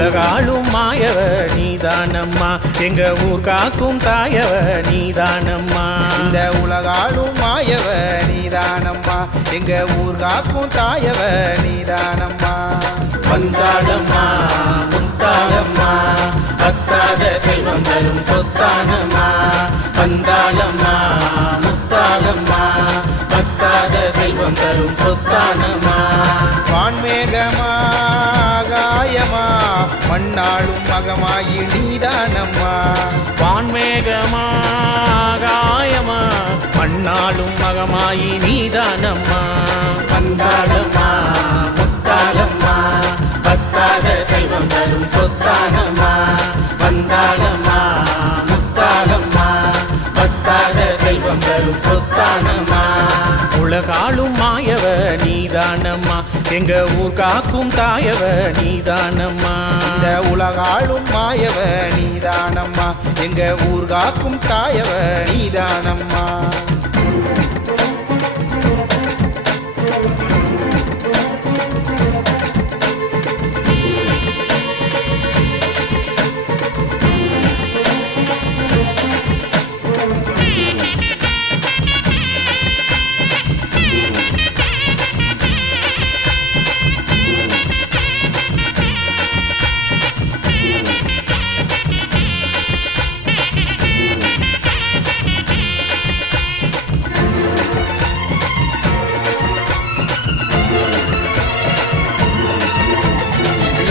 உலகாளும் மாயவ நீதானம்மா, எங்க ஊர் காக்கும் தாயவ நீதானம்மா. இந்த உலகாளும் மாயவ நீதானம்மா, எங்க ஊர் காக்கும் தாயவ நீதானம்மா. வந்தாளம்மா முத்தாளம்மா, பத்தாத செல்வம் தரும் சொத்தானம்மா. வந்தாளம்மா முத்தாளம்மா, பத்தாத செல்வம் தரும் சொத்தானம்மா. வான்மேகமா காயமா மண்ணாளும் மகமாயி நீதானம்மா. வான்மேகமா காயமா மண்ணாளும் மகமாயி நீதானம்மா. வந்தாளம்மா முத்தாளம்மா, பத்தாத செல்வம் தரும் சொத்தானம்மா. வந்தாளம்மா முத்தாளம்மா, பத்தாத செல்வம் தரும் சொத்தானம்மா. உலகாளும் மாயவ நீதானம்மா, எங்க ஊர் காக்கும் தாயவ நீதானம்மா. இந்த உலகாளும் மாயவ நீதானம்மா, எங்க ஊர் காக்கும் தாயவ நீதானம்மா.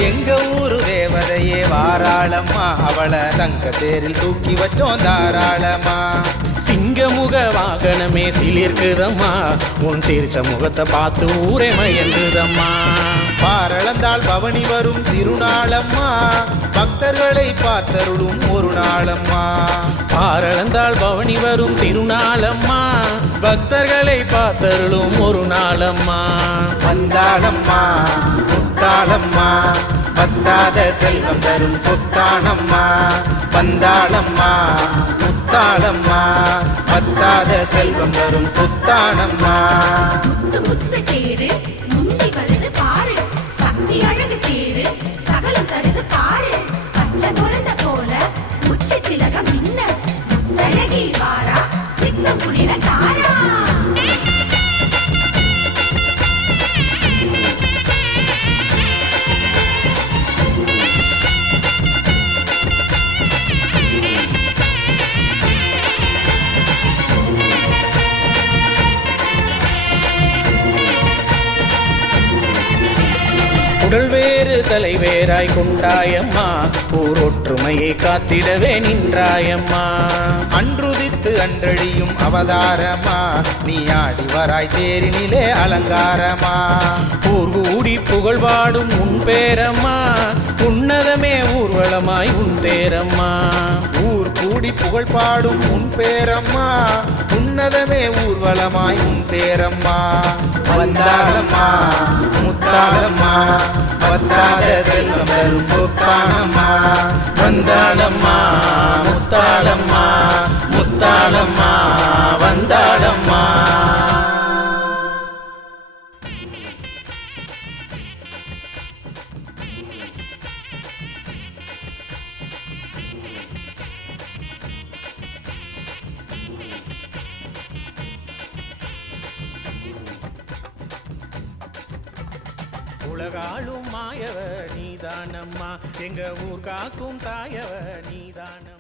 எங்க ஊரு தேவதையே வாராளம்மா, அவளை தங்க தேரில் தூக்கி வச்சோம் தாராளமா. சிங்கமுக வாகனமே சிலிர்க்குதம்மா, உன் சிரிச்ச முகத்தை பார்த்து ஊரே மயங்குதம்மா. பாரளந்தாள் பவனி வரும் திருநாளம்மா, பக்தர்களை பார்த்தருளும் ஒரு நாளம்மா. பாரளந்தாள் பவனி வரும் திருநாளம்மா, பக்தர்களை பார்த்தருளும் ஒரு நாளம்மா. வந்தாளம்மா முத்தாளம்மா, பத்தாத செல்வம் தரும் சொத்தானம்மா. வந்தாளம்மா முத்தாளம்மா, பத்தாத செல்வம் தரும் சொத்தானம்மா. முத்து முத்து தேரு முந்தி வருது பாரு, சக்தி அழகு தேரு சகலம் தருது பாரு. பச்சை குழந்தை போல உச்சி திலகம் மின்ன, முத்தழகி வாரா சித்த குளிர தாரா. உடல் வேறு தலைவேராய் கொண்டாயம்மா, ஊர் ஒற்றுமையை காத்திடவே நின்றாயம்மா. அன்றுதித்து அன்றழியும் அவதாரமா, நீ ஆடி வராய் தேரினிலே அலங்காரமா. ஊர் கூடி புகழ் பாடும் உன் பேரம்மா, உன்னதமே ஊர்வலமாய் உன் தேரம்மா. ஊர் கூடி புகழ் பாடும் உன் பேரம்மா, உன்னதமே ஊர்வலமாய் உன் தேரம்மா. வந்தாளம்மா முத்தாளம்மா, பத்தாத செல்வம் தரும் சொத்தானம்மா. வந்தாளம்மா முத்தாளம்மா, முத்தாளம்மா வந்தாளம்மா. உலகாளும் மாயவ நீதானம்மா, எங்க ஊர் காக்கும் தாயவ நீதானம்மா.